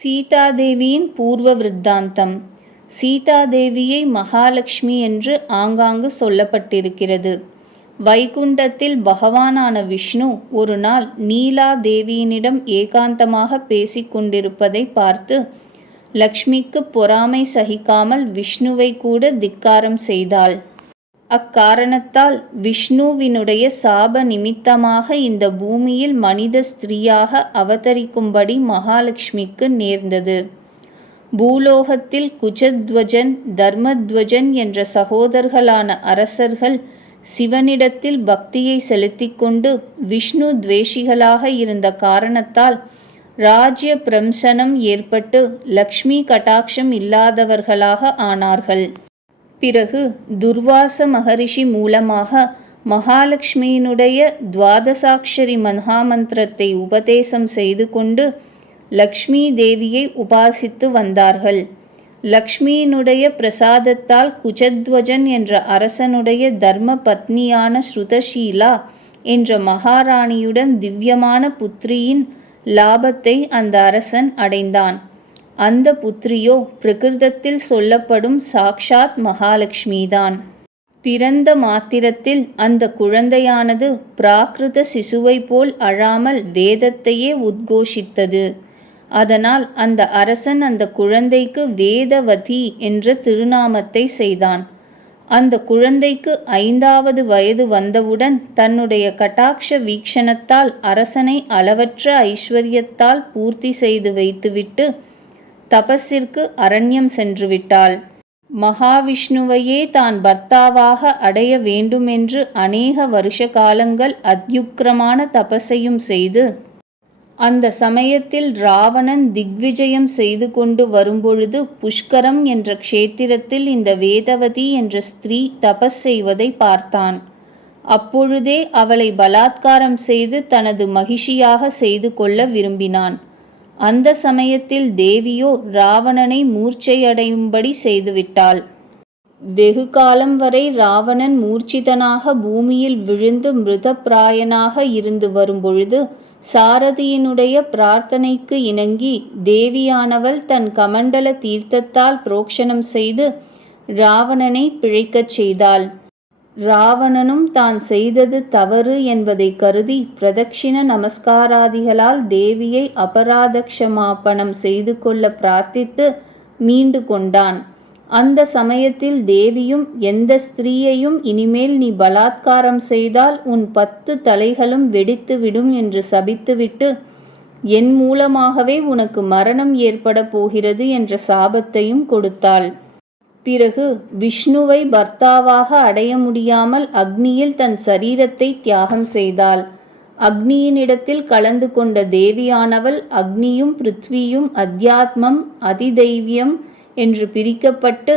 சீதாதேவியின் பூர்வ விருத்தாந்தம். சீதாதேவியை மகாலட்சுமி என்று ஆங்காங்கு சொல்லப்பட்டிருக்கிறது. வைகுண்டத்தில் பகவானான விஷ்ணு ஒரு நாள் நீலா தேவியினிடம் ஏகாந்தமாக பேசிக்கொண்டிருப்பதை பார்த்து லக்ஷ்மிக்கு பொறாமை சகிக்காமல் விஷ்ணுவை கூட திக்காரம் செய்தாள். அக்காரணத்தால் விஷ்ணுவினுடைய சாப நிமித்தமாக இந்த பூமியில் மனித ஸ்திரீயாக அவதரிக்கும்படி மகாலட்சுமிக்கு நேர்ந்தது. பூலோகத்தில் குஜத்வஜன் தர்மத்வஜன் என்ற சகோதரர்களான அரசர்கள் சிவனிடத்தில் பக்தியை செலுத்திக் கொண்டு விஷ்ணு துவேஷிகளாக இருந்த காரணத்தால் ராஜ்ய பிரம்சனம் ஏற்பட்டு லக்ஷ்மி கட்டாட்சம் இல்லாதவர்களாக ஆனார்கள். பிறகு துர்வாச மகரிஷி மூலமாக மகாலட்சுமியினுடைய துவாதசாட்சரி மகாமந்திரத்தை உபதேசம் செய்து கொண்டு லக்ஷ்மி தேவியை உபாசித்து வந்தார்கள். லக்ஷ்மியினுடைய பிரசாதத்தால் குஜத்வஜன் என்ற அரசனுடைய தர்ம பத்னியான ஸ்ருதஷீலா என்ற மகாராணியுடன் திவ்யமான புத்திரியின் லாபத்தை அந்த அரசன் அடைந்தான். அந்த புத்திரியோ பிரகிருதத்தில் சொல்லப்படும் சாக்ஷாத் மகாலட்சுமிதான் பிறந்த மாத்திரத்தில் அந்த குழந்தையானது பிராகிருத சிசுவை போல் அழாமல் வேதத்தையே உத்கோஷித்தது. அதனால் அந்த அரசன் அந்த குழந்தைக்கு வேதவதி என்ற திருநாமத்தை செய்தான். அந்த குழந்தைக்கு ஐந்தாவது வயது வந்தவுடன் தன்னுடைய கட்டாட்ச வீக்ஷணத்தால் அரசனை அளவற்ற ஐஸ்வர்யத்தால் பூர்த்தி செய்து வைத்துவிட்டு தபஸிற்கு அரண்யம் சென்றுவிட்டாள். மகாவிஷ்ணுவையே தான் பர்த்தாவாக அடைய வேண்டுமென்று அநேக வருஷ காலங்கள் அத்யுக்கிரமான தபஸையும் செய்து அந்த சமயத்தில் ராவணன் திக்விஜயம் செய்து கொண்டு வரும்பொழுது புஷ்கரம் என்ற க்ஷேத்திரத்தில் இந்த வேதவதி என்ற ஸ்திரீ தபஸ் செய்வதை பார்த்தான். அப்பொழுதே அவளை பலாத்காரம் செய்து தனது மகிழ்ச்சியாக செய்து கொள்ள விரும்பினான். அந்த சமயத்தில் தேவியோ ராவணனை மூர்ச்சையடையும்படி செய்துவிட்டாள். வெகு காலம் வரை ராவணன் மூர்ச்சிதனாக பூமியில் விழுந்து மிருதப்பிராயனாக இருந்து வரும்பொழுது சாரதியினுடைய பிரார்த்தனைக்கு இணங்கி தேவியானவள் தன் கமண்டல தீர்த்தத்தால் புரோக்ஷணம் செய்து ராவணனை பிழைக்கச் செய்தாள். ராவணனும் தான் செய்தது தவறு என்பதை கருதி பிரதட்சிண நமஸ்காராதிகளால் தேவியை அபராதக்ஷமாப்பணம் செய்து கொள்ள பிரார்த்தித்து மீண்டு கொண்டான். அந்த சமயத்தில் தேவியும் எந்த ஸ்திரீயையும் இனிமேல் நீ பலாத்காரம் செய்தால் உன் பத்து தலைகளும் வெடித்துவிடும் என்று சபித்துவிட்டு என் மூலமாகவே உனக்கு மரணம் ஏற்பட போகிறது என்ற சாபத்தையும் கொடுத்தாள். பிறகு விஷ்ணுவை பர்த்தாவாக அடைய முடியாமல் அக்னியில் தன் சரீரத்தை தியாகம் செய்தாள். அக்னியினிடத்தில் கலந்து கொண்ட தேவியானவள் அக்னியும் பிருத்வியும் அத்தியாத்மம் அதிதைவியம் என்று பிரிக்கப்பட்டு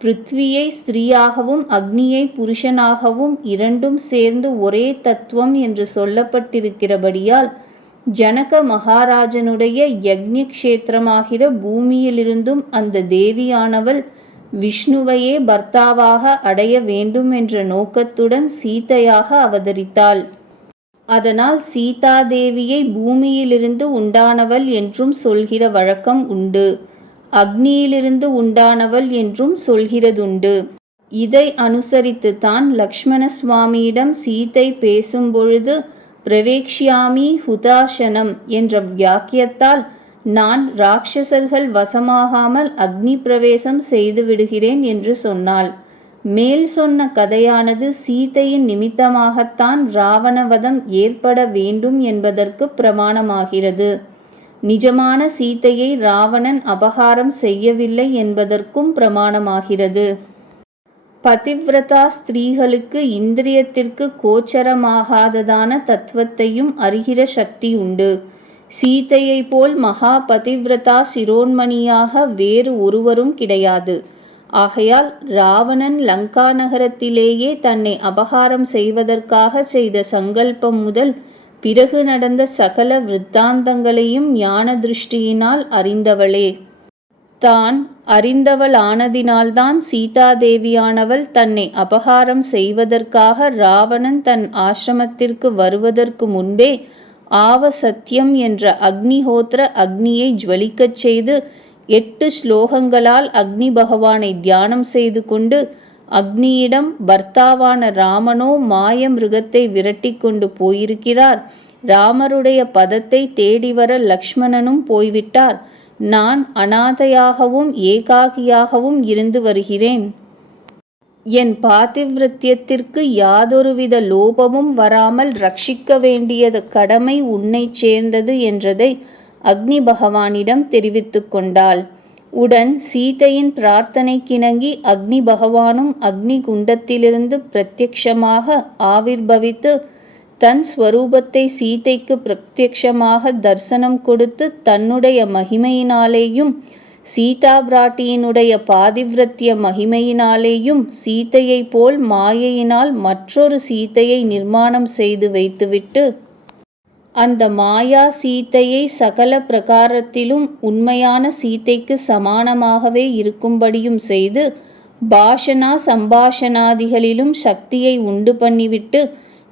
பிருத்வியை ஸ்திரீயாகவும் அக்னியை புருஷனாகவும் இரண்டும் சேர்ந்து ஒரே தத்துவம் என்று சொல்லப்பட்டிருக்கிறபடியால் ஜனக மகாராஜனுடைய யக்ஞ கஷேத்திரமாகிற பூமியிலிருந்தும் அந்த தேவியானவள் விஷ்ணுவையே பர்த்தாவாக அடைய வேண்டும் என்ற நோக்கத்துடன் சீதையாக அவதரித்தாள். அதனால் சீதாதேவியை பூமியிலிருந்து உண்டானவள் என்றும் சொல்கிற வழக்கம் உண்டு. அக்னியிலிருந்து உண்டானவள் என்றும் சொல்கிறதுண்டு. இதை அனுசரித்து தான் லக்ஷ்மண சுவாமியிடம் சீதை பேசும்பொழுது பிரவேக்ஷியாமி ஹுதாசனம் என்ற வியாக்கியத்தால் நான் ராட்சசர்கள் வசமாகாமல் அக்னி பிரவேசம் செய்து விடுகிறேன் என்று சொன்னாள். மேல் சொன்ன கதையானது சீதையின் நிமித்தமாகத்தான் ராவணவதம் ஏற்பட வேண்டும் என்பதற்கு பிரமாணமாகிறது. நிஜமான சீதையை ராவணன் அபகாரம் செய்யவில்லை என்பதற்கும் பிரமாணமாகிறது. பதிவிரதா ஸ்திரீகளுக்கு இந்திரியத்திற்கு கோச்சரமாகாததான தத்துவத்தையும் அறிகிற சக்தி உண்டு. சீதையை போல் மகா பதிவிரதா சிரோன்மணியாக வேறு ஒருவரும் கிடையாது. ஆகையால் ராவணன் லங்கா நகரத்திலேயே தன்னை அபகாரம் செய்வதற்காக செய்த சங்கல்பம் முதல் பிறகு நடந்த சகல விருத்தாந்தங்களையும் ஞான திருஷ்டியினால் அறிந்தவளே. தான் அறிந்தவள் ஆனதினால்தான் சீதாதேவியானவள் தன்னை அபகாரம் செய்வதற்காக ராவணன் தன் ஆசிரமத்திற்கு வருவதற்கு முன்பே ஆவசத்தியம் என்ற அக்னிஹோத்திர அக்னியை ஜுவலிக்கச் செய்து எட்டு ஸ்லோகங்களால் அக்னி பகவானை தியானம் செய்து கொண்டு அக்னியிடம் பர்த்தாவான ராமனோ மாய மிருகத்தை விரட்டி கொண்டு போயிருக்கிறார். ராமருடைய பதத்தை தேடி வர லக்ஷ்மணனும் போய்விட்டார். நான் அனாதையாகவும் ஏகாகியாகவும் இருந்து வருகிறேன். என் பாதிவிரத்தியத்திற்கு யாதொருவித லோபமும் வராமல் ரட்சிக்க வேண்டியது கடமை உன்னைச் சேர்ந்தது என்றதை அக்னி பகவானிடம் தெரிவித்து கொண்டாள். உடன் சீதையின் பிரார்த்தனை கிணங்கி அக்னி பகவானும் அக்னி குண்டத்திலிருந்து பிரத்யக்ஷமாக ஆவிர்பவித்து தன் ஸ்வரூபத்தை சீதைக்கு பிரத்யக்ஷமாக தரிசனம் கொடுத்து தன்னுடைய மகிமையினாலேயும் சீதா பிராட்டியினுடைய பாதிவிரத்திய மகிமையினாலேயும் சீதையை போல் மாயையினால் மற்றொரு சீதையை நிர்மாணம் செய்து வைத்துவிட்டு அந்த மாயா சீதையை சகல பிரகாரத்திலும் உண்மையான சீத்தைக்கு சமானமாகவே இருக்கும்படியும் செய்து பாஷனா சம்பாஷணாதிகளிலும் சக்தியை உண்டு பண்ணிவிட்டு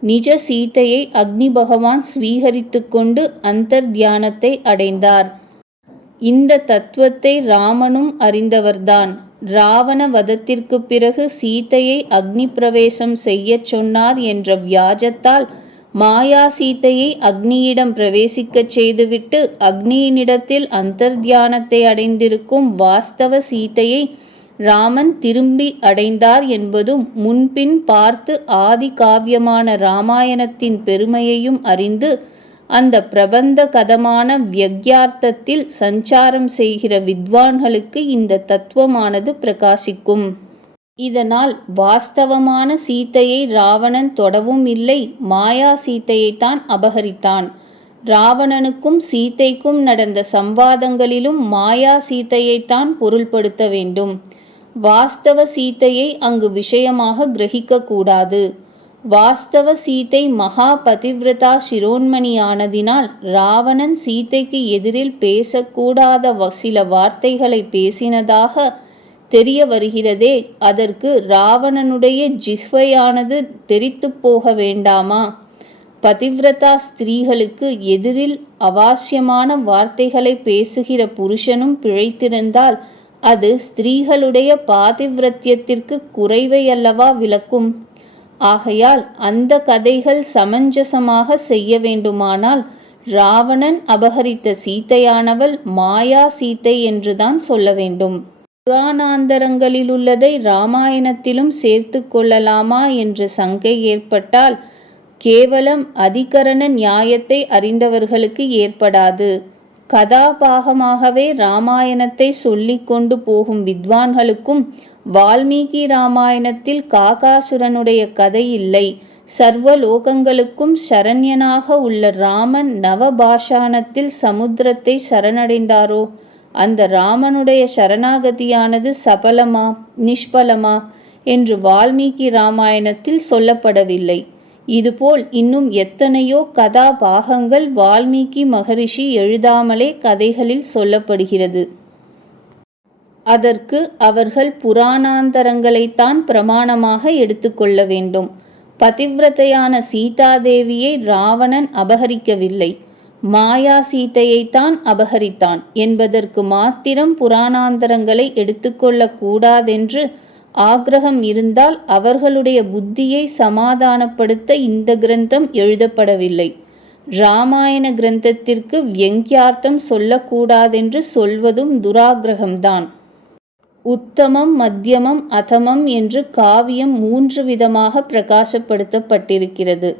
நிஜ சீதையை அக்னி பகவான் ஸ்வீகரித்து கொண்டு அந்தர் தியானத்தை அடைந்தார். இந்த தத்துவத்தை ராமனும் அறிந்தவர்தான். ராவண வதத்திற்கு பிறகு சீதையை அக்னி பிரவேசம் செய்யச் சொன்னார் என்ற வியாஜத்தால் மாயா சீதையை அக்னியிடம் பிரவேசிக்கச் செய்துவிட்டு அக்னியினிடத்தில் அந்தர்தியானத்தை அடைந்திருக்கும் வாஸ்தவ சீதையை ராமன் திரும்பி அடைந்தார் என்பதும் முன்பின் பார்த்து ஆதி காவியமான ராமாயணத்தின் பெருமையையும் அறிந்து அந்த பிரபந்த கதமான வியக்யார்த்தத்தில் சஞ்சாரம் செய்கிற வித்வான்களுக்கு இந்த தத்துவமானது பிரகாசிக்கும். இதனால் வாஸ்தவமான சீத்தையை ராவணன் தொடவும் இல்லை மாயா சீத்தையைத்தான் அபகரித்தான். ராவணனுக்கும் சீத்தைக்கும் நடந்த சம்வாதங்களிலும் மாயா சீத்தையைத்தான் பொருள்படுத்த வேண்டும். வாஸ்தவ சீத்தையை அங்கு விஷயமாக கிரகிக்கக்கூடாது வாஸ்தவ சீதை மகா பதிவிரதா சிரோன்மணியானதினால் ராவணன் சீதைக்கு எதிரில் பேசக்கூடாத சில வார்த்தைகளை பேசினதாக தெரிய வருகிறதே அதற்கு ராவணனுடைய ஜிஹ்வையானது தெரித்து போக வேண்டாமா? பதிவிரதா ஸ்திரீகளுக்கு எதிரில் அவாசியமான வார்த்தைகளை பேசுகிற புருஷனும் பிழைத்திருந்தால் அது ஸ்திரீகளுடைய பாதிவிரத்தியத்திற்கு குறைவையல்லவா விளக்கும்? ஆகையால் அந்த கதைகள் சமஞ்சசமாக செய்ய வேண்டுமானால் ராவணன் அபகரித்த சீத்தையானவள் மாயா சீத்தை என்றுதான் சொல்ல வேண்டும். புராணாந்தரங்களிலுள்ளதை ராமாயணத்திலும் சேர்த்து கொள்ளலாமா என்று சங்கை ஏற்பட்டால் கேவலம் அதிகரண நியாயத்தை அறிந்தவர்களுக்கு ஏற்படாது. கதாபாகமாகவே ராமாயணத்தை சொல்லிக் கொண்டு போகும் வித்வான்களுக்கும் வால்மீகி ராமாயணத்தில் காகாசுரனுடைய கதை இல்லை. சர்வ லோகங்களுக்கும் சரண்யனாக உள்ள ராமன் நவபாஷாணத்தில் சமுத்திரத்தை சரணடைந்தாரோ? அந்த ராமனுடைய சரணாகதியானது சபலமா நிஷ்பலமா? என்று வால்மீகி ராமாயணத்தில் சொல்லப்படவில்லை. இதுபோல் இன்னும் எத்தனையோ கதாபாகங்கள் வால்மீகி மகரிஷி எழுதாமலே கதைகளில் சொல்லப்படுகிறது. அதற்கு அவர்கள் புராணாந்தரங்களைத்தான் பிரமாணமாக எடுத்துக்கொள்ள வேண்டும். பதிவிரதையான சீதாதேவியை ராவணன் அபகரிக்கவில்லை. மாயா சீதையைத்தான் அபகரித்தான். என்பதற்கு மாத்திரம் புராணாந்தரங்களை எடுத்துக்கொள்ளக் ஆக்ரகம் இருந்தால் அவர்களுடைய புத்தியை சமாதானப்படுத்த இந்த கிரந்தம் எழுதப்படவில்லை. ராமாயண கிரந்தத்திற்கு வியங்கியார்த்தம் சொல்லக்கூடாதென்று சொல்வதும் துராகிரகம்தான். உத்தமம் மத்தியமம் அதமம் என்று காவியம் மூன்று விதமாக பிரகாசப்படுத்தப்பட்டிருக்கிறது.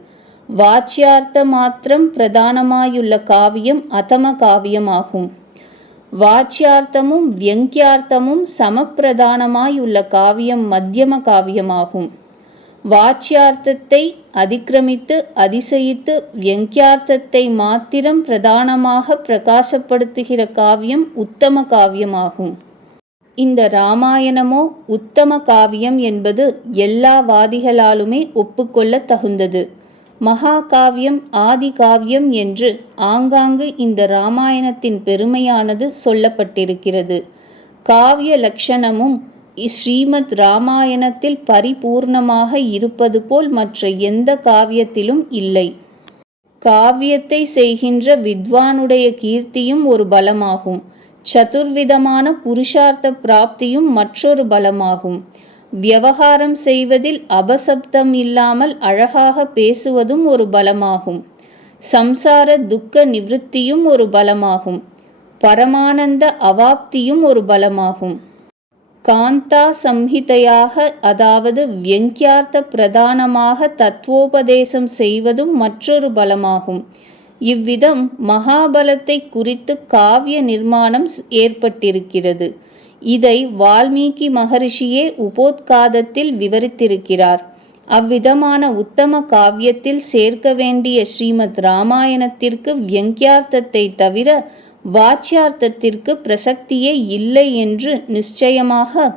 வாச்சியார்த்த மாத்திரம் பிரதானமாயுள்ள காவியம் அதம காவியமாகும். வாச்சியார்த்தமும் வியங்கியார்த்தமும் சமப்பிரதானமாயுள்ள காவியம் மத்தியம காவியமாகும். வாச்சியார்த்தத்தை அதிக்கிரமித்து அதிசயித்து வியங்கியார்த்தத்தை மாத்திரம் பிரதானமாக பிரகாசப்படுத்துகிற காவியம் உத்தம காவியமாகும். இந்த ராமாயணமோ உத்தம காவியம் என்பது எல்லா வாதிகளாலுமே ஒப்புக்கொள்ள தகுந்தது. மகாகாவியம் ஆதி காவியம் என்று ஆங்காங்கு இந்த இராமாயணத்தின் பெருமையானது சொல்லப்பட்டிருக்கிறது. காவிய லட்சணமும் ஸ்ரீமத் ராமாயணத்தில் பரிபூர்ணமாக இருப்பது போல் மற்ற எந்த காவியத்திலும் இல்லை. காவியத்தை செய்கின்ற வித்வானுடைய கீர்த்தியும் ஒரு பலமாகும். சதுர்விதமான புருஷார்த்த பிராப்தியும் மற்றொரு பலமாகும். வியவகாரம் செய்வதில் அபசப்தம் இல்லாமல் அழகாக பேசுவதும் ஒரு பலமாகும். சம்சார துக்க நிவிருத்தியும் ஒரு பலமாகும். பரமானந்த அவாப்தியும் ஒரு பலமாகும். காந்தா சம்ஹிதையாக அதாவது வியங்கியார்த்த பிரதானமாக தத்துவோபதேசம் செய்வதும் மற்றொரு பலமாகும். இவ்விதம் மகாபலத்தை குறித்து காவிய நிர்மாணம் ஏற்பட்டிருக்கிறது. இதை வால்மீகி மகரிஷியே உபோத்காதத்தில் விவரித்திருக்கிறார். அவ்விதமான உத்தம காவியத்தில் சேர்க்க வேண்டிய ஸ்ரீமத் ராமாயணத்திற்கு வியங்கியார்த்தத்தை தவிர வாச்சியார்த்தத்திற்கு பிரசக்தியே இல்லை என்று நிச்சயமாக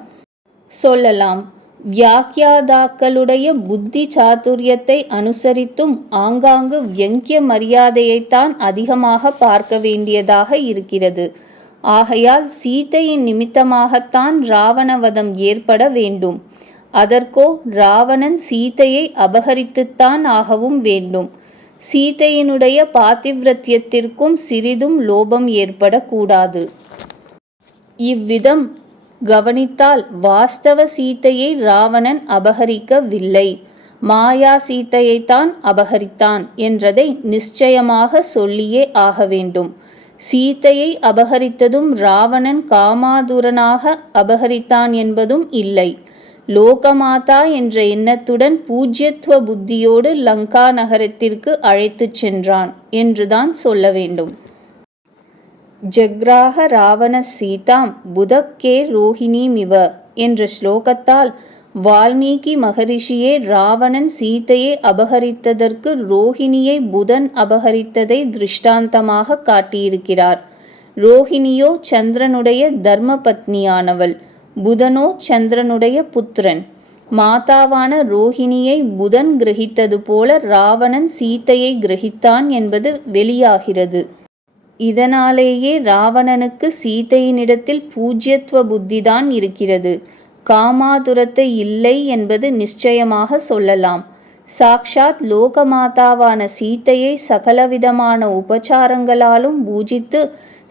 சொல்லலாம். வியாக்கியாதாக்களுடைய புத்தி சாதுரியத்தை அனுசரித்தும் ஆங்காங்கு வியங்கிய மரியாதையைத்தான் அதிகமாக பார்க்க வேண்டியதாக இருக்கிறது. ஆகையால் சீதையின் நிமித்தமாகத்தான் ராவணவதம் ஏற்பட வேண்டும். அதற்கோ ராவணன் சீதையை அபகரித்துத்தான் ஆகவும் வேண்டும். சீதையினுடைய பாத்திவிரத்தியத்திற்கும் சிறிதும் லோபம் ஏற்படக்கூடாது. இவ்விதம் கவனித்தால் வாஸ்தவ சீதையை ராவணன் அபகரிக்கவில்லை. மாயா சீத்தையைத்தான் அபகரித்தான் என்றதை நிச்சயமாக சொல்லியே ஆக வேண்டும். சீத்தையை அபகரித்ததும் ராவணன் காமாதுரனாக அபகரித்தான் என்பதும் இல்லை. லோகமாதா என்ற எண்ணத்துடன் பூஜ்யத்துவ புத்தியோடு லங்கா நகரத்திற்கு அழைத்துச் சென்றான் என்றுதான் சொல்ல வேண்டும். ஜக்ராக ராவண சீதாம் புதக்கே ரோஹிணிமிவ என்ற ஸ்லோகத்தால் வால்மீகி மகரிஷியே ராவணன் சீதையை அபகரித்ததற்கு ரோஹிணியை புதன் அபகரித்ததை திருஷ்டாந்தமாக காட்டியிருக்கிறார். ரோஹிணியோ சந்திரனுடைய தர்ம பத்னியானவள் புதனோ சந்திரனுடைய புத்திரன். மாதாவான ரோஹிணியை புதன் கிரகித்தது போல ராவணன் சீத்தையை கிரகித்தான் என்பது வெளியாகிறது. இதனாலேயே ராவணனுக்கு சீதையினிடத்தில் பூஜ்யத்துவ புத்திதான் இருக்கிறது. காமாதுரத்தை இல்லை என்பது நிச்சயமாக சொல்லலாம். சாக்ஷாத் லோகமாதாவான சீத்தையை சகலவிதமான உபச்சாரங்களாலும் பூஜித்து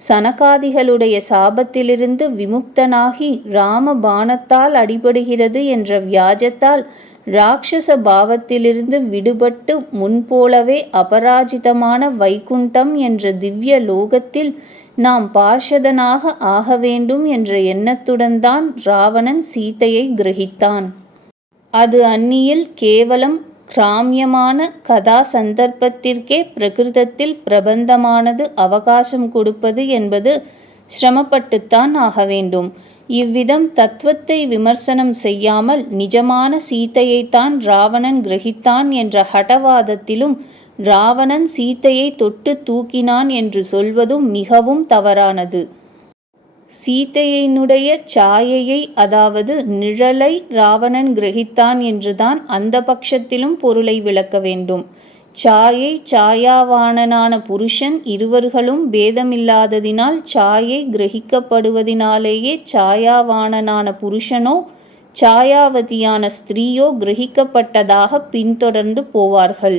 சனகாதிகளுடைய சாபத்திலிருந்து விமுக்தனாகி ராம பானத்தால் அடிபடுகிறது என்ற வியாஜத்தால் ராட்சச பாவத்திலிருந்து விடுபட்டு முன்போலவே அபராஜிதமான வைகுண்டம் என்ற திவ்ய லோகத்தில் நாம் பார்ஷதனாக ஆக வேண்டும் என்ற எண்ணத்துடன் தான் ராவணன் சீதையை கிரகித்தான். அது அந்நியில் கேவலம் கிராமியமான கதா சந்தர்ப்பத்திற்கே பிரகிருதத்தில் பிரபந்தமானது அவகாசம் கொடுப்பது என்பது சிரமப்பட்டுத்தான் ஆக வேண்டும். இவ்விதம் தத்துவத்தை விமர்சனம் செய்யாமல் நிஜமான சீத்தையைத்தான் ராவணன் கிரகித்தான் என்ற ஹடவாதத்திலும் ராவணன் சீத்தையை தொட்டு தூக்கினான் என்று சொல்வதும் மிகவும் தவறானது. சீத்தையினுடைய சாயையை அதாவது நிழலை ராவணன் கிரகித்தான் என்றுதான் அந்த பட்சத்திலும் பொருளை விளக்க வேண்டும். சாயை சாயாவானனான புருஷன் இருவர்களும் பேதமில்லாததினால் சாயை கிரகிக்கப்படுவதினாலேயே சாயாவானனான புருஷனோ சாயாவதியான ஸ்திரீயோ கிரகிக்கப்பட்டதாக பின்தொடர்ந்து போவார்கள்.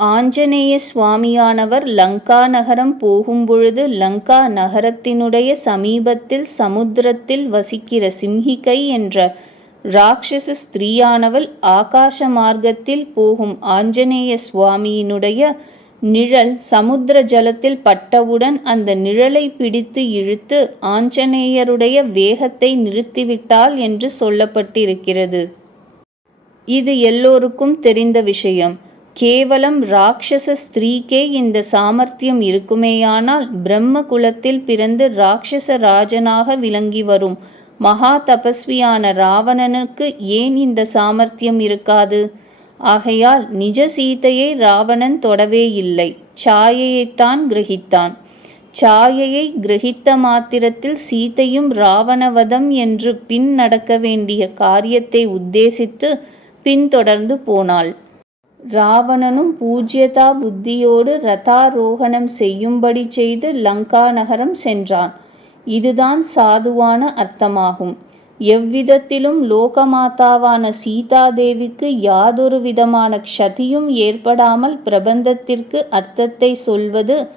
ஆஞ்சநேய சுவாமியானவர் லங்கா நகரம் போகும்பொழுது லங்கா நகரத்தினுடைய சமீபத்தில் சமுத்திரத்தில் வசிக்கிற சிம்ஹிகை என்ற ராட்சச ஸ்திரீயானவள் ஆகாச மார்க்கத்தில் போகும் ஆஞ்சநேய சுவாமியினுடைய நிழல் சமுத்திர ஜலத்தில் பட்டவுடன் அந்த நிழலை பிடித்து இழுத்து ஆஞ்சநேயருடைய வேகத்தை நிறுத்திவிட்டாள் என்று சொல்லப்பட்டிருக்கிறது. இது எல்லோருக்கும் தெரிந்த விஷயம். கேவலம் ராட்சச ஸ்திரீக்கே இந்த சாமர்த்தியம் இருக்குமேயானால் பிரம்ம குலத்தில் பிறந்து ராட்சச ராஜனாக விளங்கி வரும் மகா தபஸ்வியான ராவணனுக்கு ஏன் இந்த சாமர்த்தியம் இருக்காது? ஆகையால் நிஜ சீதையை ராவணன் தொடவே இல்லை. சாயையைத்தான் கிரகித்தான். சாயையை கிரகித்த மாத்திரத்தில் சீதையும் ராவணவதம் என்று பின் நடக்க வேண்டிய காரியத்தை உத்தேசித்து பின்தொடர்ந்து போனாள். ராவணனும் பூஜ்யதா புத்தியோடு ரதாரோகணம் செய்யும்படி செய்து லங்கா நகரம் சென்றான். இதுதான் சாதுவான அர்த்தமாகும். எவ்விதத்திலும் லோகமாதாவான சீதாதேவிக்கு யாதொரு விதமான க்ஷதியும் ஏற்படாமல் பிரபந்தத்திற்கு அர்த்தத்தை சொல்வது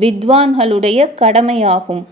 வித்வான்களுடைய கடமையாகும்.